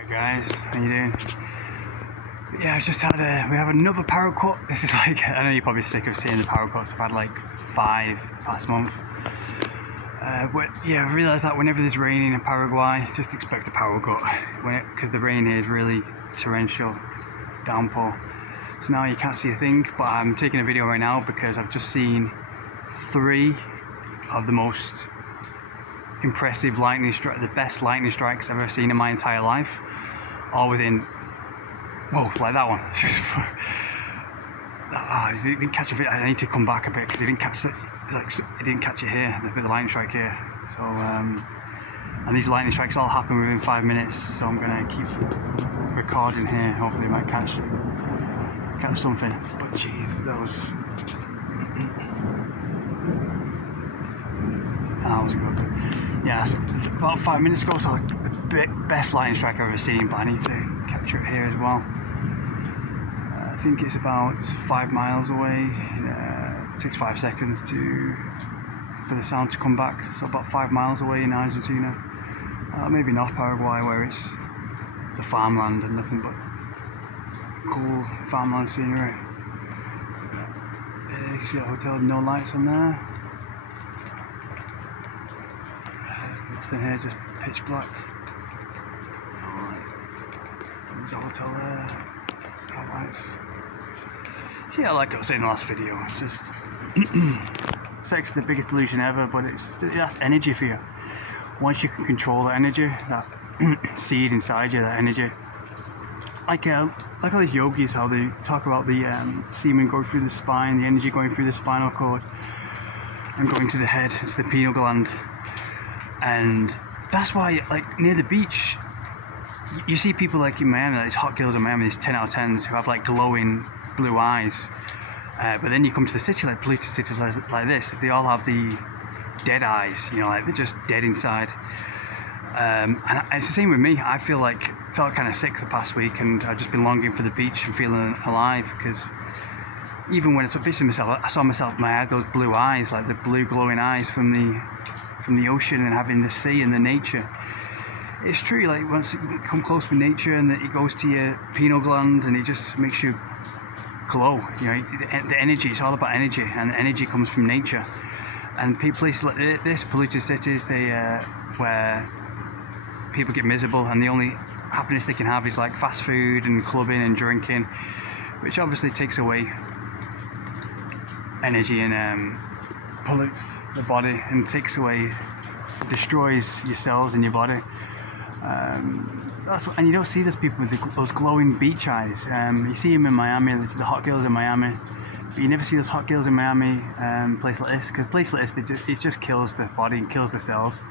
Hi guys, how you doing? Yeah, I just had we have another power cut. This is like, I know you're probably sick of seeing the power cuts. I've had like 5 last month. But yeah, I realised that whenever there's raining in Paraguay, just expect a power cut. Because the rain here is really torrential downpour. So now you can't see a thing, but I'm taking a video right now because I've just seen 3 of the most impressive lightning strikes, the best lightning strikes I've ever seen in my entire life, all within, whoa, like that one. He didn't catch it. I need to come back a bit because he didn't catch it. He didn't catch it here. The lightning strike here. So, and these lightning strikes all happen within 5 minutes. So I'm gonna keep recording here. Hopefully, I might catch something. But jeez, that was good. Yeah, so about 5 minutes ago, so the best lightning strike I've ever seen, but I need to capture it here as well. I think it's about 5 miles away. It takes 5 seconds for the sound to come back, so about 5 miles away in Argentina. Maybe North Paraguay, where it's the farmland and nothing but cool farmland scenery. You can see the hotel, no lights on there. Nothing here, just pitch black. There's a hotel there. No lights. So yeah, like I was saying in the last video, just sex is the biggest illusion ever, but that's energy for you. Once you can control that energy, that seed inside you, that energy. Like all these yogis, how they talk about the semen going through the spine, the energy going through the spinal cord and going to the head, to the pineal gland. And that's why, like, near the beach, you see people like in Miami, like these hot girls in Miami, these 10 out of 10s who have like glowing blue eyes. But then you come to the city, like polluted cities like this, they all have the dead eyes, you know, like they're just dead inside. And it's the same with me. I felt kind of sick the past week, and I've just been longing for the beach and feeling alive, because even when I took pictures of myself, I saw myself, I had those blue eyes, like the blue glowing eyes from the ocean and having the sea and the nature. It's true, like once you come close with nature and it goes to your pineal gland and it just makes you glow. You know, the energy, it's all about energy, and energy comes from nature. And places like this, polluted cities, where people get miserable and the only happiness they can have is like fast food and clubbing and drinking, which obviously takes away energy and pollutes the body and destroys your cells in your body. And you don't see those people with those glowing beach eyes. You see them in Miami, the hot girls in Miami, but you never see those hot girls in Miami, place like this, because a place like this, it just kills the body and kills the cells.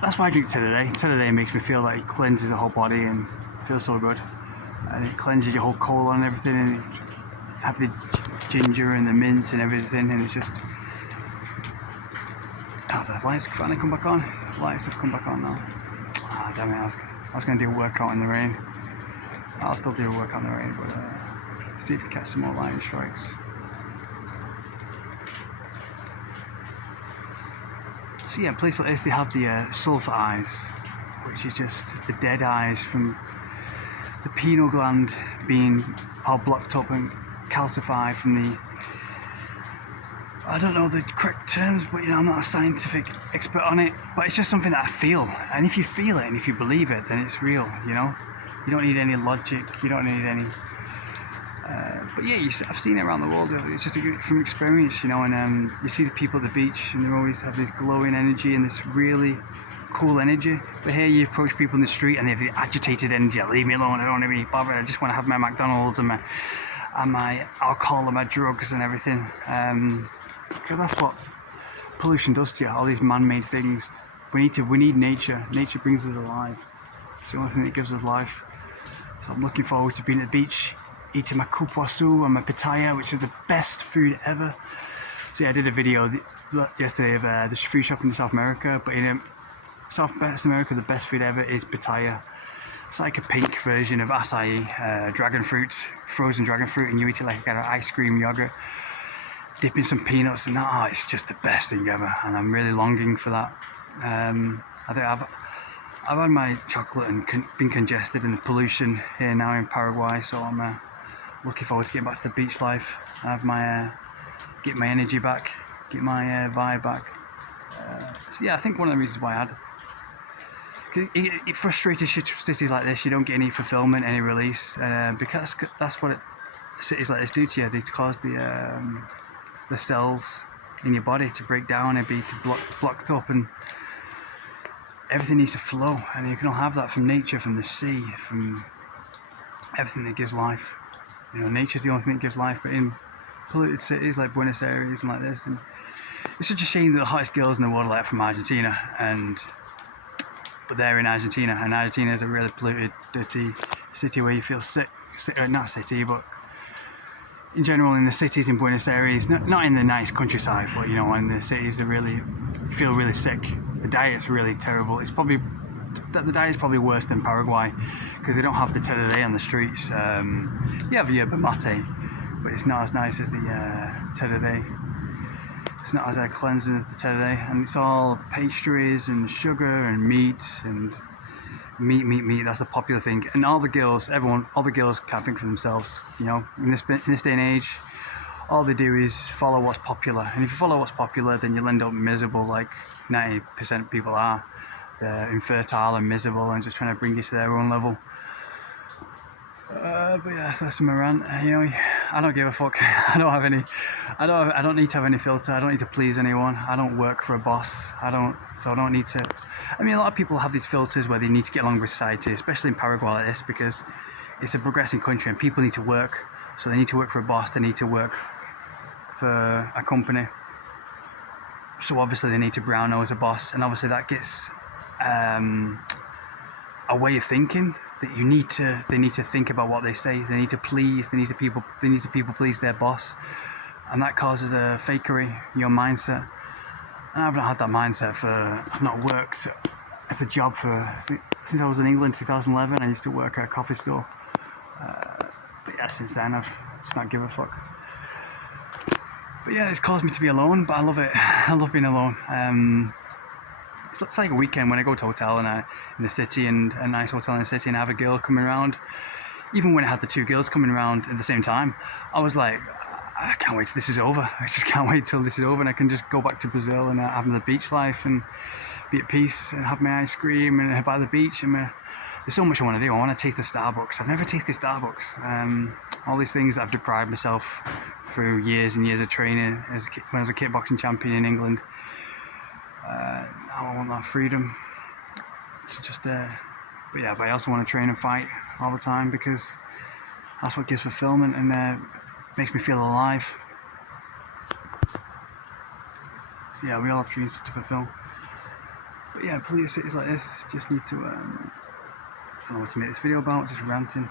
That's why I drink today. Today makes me feel like it cleanses the whole body and feels so good. And it cleanses your whole colon and everything, and you have the ginger and the mint and everything, and it's just... Oh, the lights finally come back on. The lights have come back on now. Ah, damn it, I was going to do a workout in the rain. I'll still do a workout in the rain, but see if we catch some more lightning strikes. So yeah, a place like this, they have the sulphur eyes, which is just the dead eyes from the pineal gland being all blocked up and calcified from the... I don't know the correct terms, but you know, I'm not a scientific expert on it, but it's just something that I feel. And if you feel it and if you believe it, then it's real, you know? You don't need any logic, you don't need any... but yeah, I've seen it around the world. It's just from experience, you know, and you see the people at the beach and they always have this glowing energy and this really cool energy. But here you approach people in the street and they have the agitated energy. Leave me alone, I don't want to be bothered, I just want to have my McDonald's and my alcohol and my drugs and everything. Because that's what pollution does to you, all these man-made things. We need nature. Nature brings us alive. It's the only thing that gives us life. So I'm looking forward to being at the beach, eating my cupuaçu and my pitaya, which is the best food ever. So yeah, I did a video yesterday of the food shop in South America, but in South America, the best food ever is pitaya. It's like a pink version of acai, dragon fruit, frozen dragon fruit, and you eat it like a kind of ice cream yogurt. Dip in some peanuts, and it's just the best thing ever, and I'm really longing for that. I think I've had my chocolate and been congested in the pollution here now in Paraguay, so I'm looking forward to getting back to the beach life. Have my get my energy back, get my vibe back. So yeah, I think one of the reasons why I had it frustrated cities like this. You don't get any fulfillment, any release, because that's what cities like this do to you. They cause the cells in your body to break down and be blocked up, and everything needs to flow. And you can all have that from nature, from the sea, from everything that gives life. You know, nature's the only thing that gives life. But in polluted cities like Buenos Aires and like this, and it's such a shame that the hottest girls in the world are like from Argentina, but they're in Argentina, and Argentina is a really polluted, dirty city where you feel sick. Not city, but in general in the cities in Buenos Aires, not in the nice countryside, but you know, in the cities, you feel really sick. The diet's really terrible. The diet's probably worse than Paraguay because they don't have the tereré on the streets. You have yerba mate, but it's not as nice as the tereré. It's not as cleansing as the tereré, and it's all pastries and sugar and meats and meat. That's the popular thing. And all the girls can't think for themselves. You know, in this day and age, all they do is follow what's popular. And if you follow what's popular, then you'll end up miserable, like 90% of people are. They're infertile and miserable and just trying to bring you to their own level. But yeah, that's my rant. You know, I don't give a fuck. I don't need to have any filter. I don't need to please anyone. I don't work for a boss. I don't need to. I mean, a lot of people have these filters where they need to get along with society, especially in Paraguay like this, because it's a progressing country and people need to work. So they need to work for a boss. They need to work for a company. So obviously they need to brown nose a boss, and obviously that gets a way of thinking that they need to think about what they say. They need to people please their boss, and that causes a fakery, your mindset. And I've not had that mindset I've not worked as a job since I was in England 2011. I used to work at a coffee store, but yeah, since then I've just not give a fuck. But yeah, it's caused me to be alone, but I love it. I love being alone. It's like a weekend when I go to a hotel in the city, and a nice hotel in the city, and I have a girl coming around. Even when I had the two girls coming around at the same time, I was like, I can't wait till this is over. I just can't wait till this is over and I can just go back to Brazil and have the beach life and be at peace and have my ice cream and head by the beach. And there's so much I want to do. I want to taste the Starbucks. I've never tasted Starbucks. All these things that I've deprived myself through years and years of training when I was a kickboxing champion in England. Now I want that freedom to just but I also want to train and fight all the time because that's what gives fulfillment and makes me feel alive. So yeah, we all have dreams to fulfill. But yeah, polluted cities like this just need to I don't know what to make this video about, just ranting.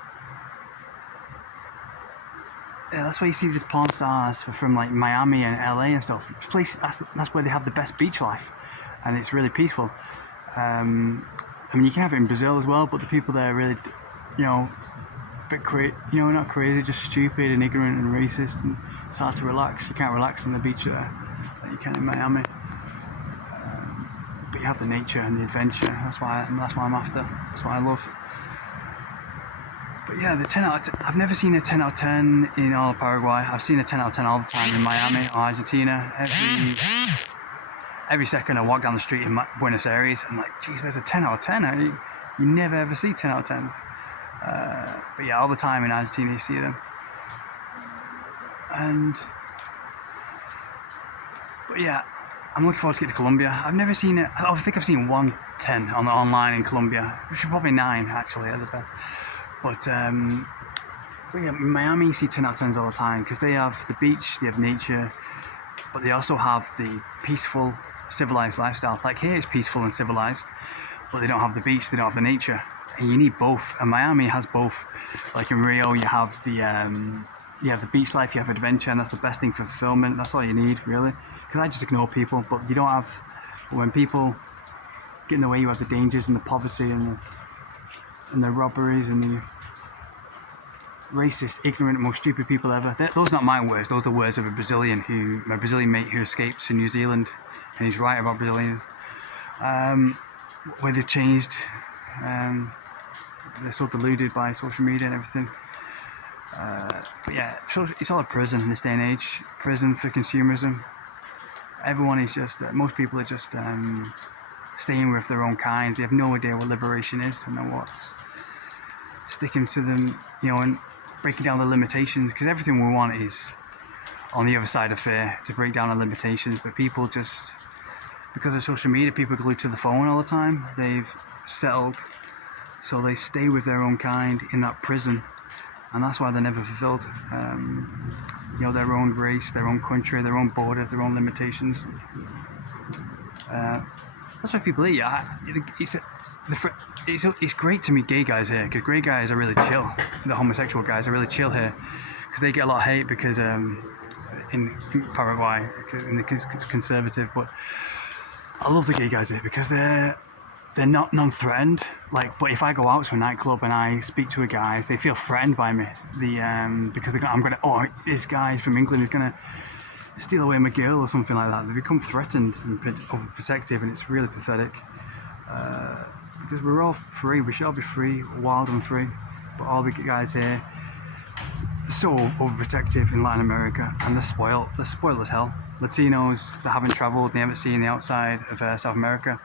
Yeah, that's why you see these porn stars from like Miami and LA and stuff. That's where they have the best beach life, and it's really peaceful. I mean, you can have it in Brazil as well, but the people there are really, you know, a bit not crazy, just stupid and ignorant and racist, and it's hard to relax. You can't relax on the beach there like you can in Miami. But you have the nature and the adventure. That's why I'm after. That's what I love. But yeah, the 10 out of 10, I've never seen a 10 out of 10 in all of Paraguay. I've seen a 10 out of 10 all the time in Miami or Argentina. Every second I walk down the street in Buenos Aires, I'm like, geez, there's a 10 out of 10. You never ever see 10 out of 10s. But yeah, all the time in Argentina you see them. But yeah, I'm looking forward to get to Colombia. I've never seen it. I think I've seen one 10 online in Colombia, which is probably 9 actually at the best. But yeah, in Miami you see 10 out of 10s all the time because they have the beach, they have nature, but they also have the peaceful, civilized lifestyle. Like here it's peaceful and civilized, but they don't have the beach, they don't have the nature. And you need both, and Miami has both. Like in Rio you have the beach life, you have adventure, and that's the best thing for fulfillment. That's all you need really, because I just ignore people, but you don't have, when people get in the way, you have the dangers and the poverty and the robberies and the racist, ignorant, most stupid people ever. Those are not my words, those are the words of my Brazilian mate who escaped to New Zealand, and he's right about Brazilians. Where they've changed They're so deluded by social media and everything. But yeah, it's all a prison in this day and age. Prison for consumerism. Everyone is just, most people are just staying with their own kind. They have no idea what liberation is and what's sticking to them, and breaking down the limitations. Because everything we want is on the other side of fear, to break down the limitations. But people just, because of social media, people are glued to the phone all the time. They've settled, so they stay with their own kind in that prison. And that's why they're never fulfilled. Their own race, their own country, their own border, their own limitations. That's why people eat. It's great to meet gay guys here, because gay guys are really chill. The homosexual guys are really chill here, because they get a lot of hate because in Paraguay, in the conservative. But I love the gay guys here because they're not non-threatened. But if I go out to a nightclub and I speak to a guy, they feel threatened by me. Because I'm gonna, this guy's from England is gonna steal away my girl or something like that. They become threatened and overprotective, and it's really pathetic. Because we're all free. We should all be free, wild and free. But all the guys here, they're so overprotective in Latin America, and they're spoiled. They're spoiled as hell. Latinos that haven't travelled, they haven't seen the outside of South America.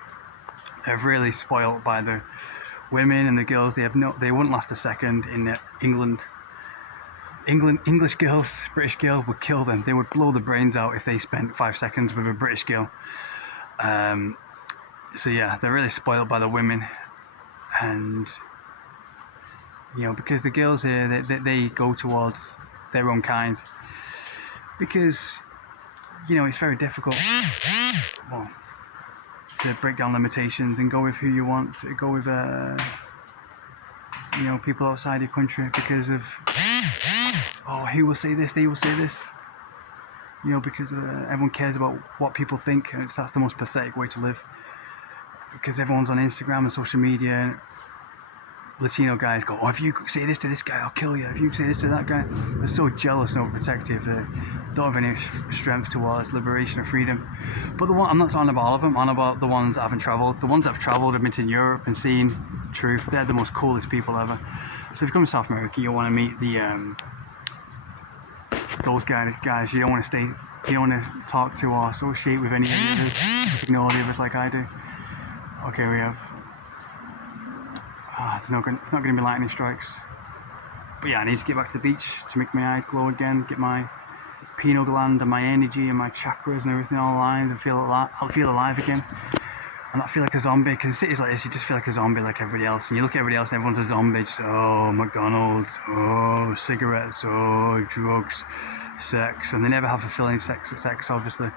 They're really spoiled by the women and the girls. They wouldn't last a second in England. English girls, British girl would kill them. They would blow the brains out if they spent 5 seconds with a British girl. So yeah, they're really spoiled by the women, and because the girls here, they go towards their own kind, because it's very difficult. To break down limitations and go with who you want, to go with people outside your country, because of he will say this, they will say this, because everyone cares about what people think, and that's the most pathetic way to live, because everyone's on Instagram and social media. Latino guys go, if you say this to this guy, I'll kill you. If you say this to that guy, they're so jealous and overprotective. They don't have any strength towards liberation or freedom. But I'm not talking about all of them. I'm about the ones that haven't travelled. The ones that have travelled, have been to Europe and seen truth. They're the most coolest people ever. So if you come to South America, you want to meet those guys. You don't want to talk to or associate with any of the others. Ignore the others like I do. Okay, we have. It's not going to be lightning strikes. But yeah, I need to get back to the beach to make my eyes glow again, get my pineal gland and my energy and my chakras and everything all aligned, and I'll feel alive again. And not feel like a zombie, because in cities like this, you just feel like a zombie like everybody else. And you look at everybody else and everyone's a zombie. Just, McDonald's, cigarettes, drugs, sex. And they never have fulfilling sex, obviously.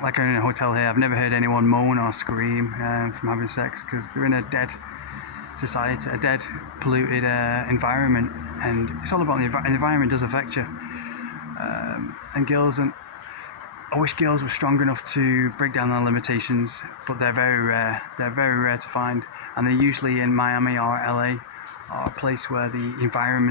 Like I'm in a hotel here, I've never heard anyone moan or scream from having sex, because they're in a dead society, a dead, polluted environment, and it's all about the environment does affect you. And girls, and I wish girls were strong enough to break down their limitations, but they're very rare. They're very rare to find, and they're usually in Miami or LA, or a place where the environment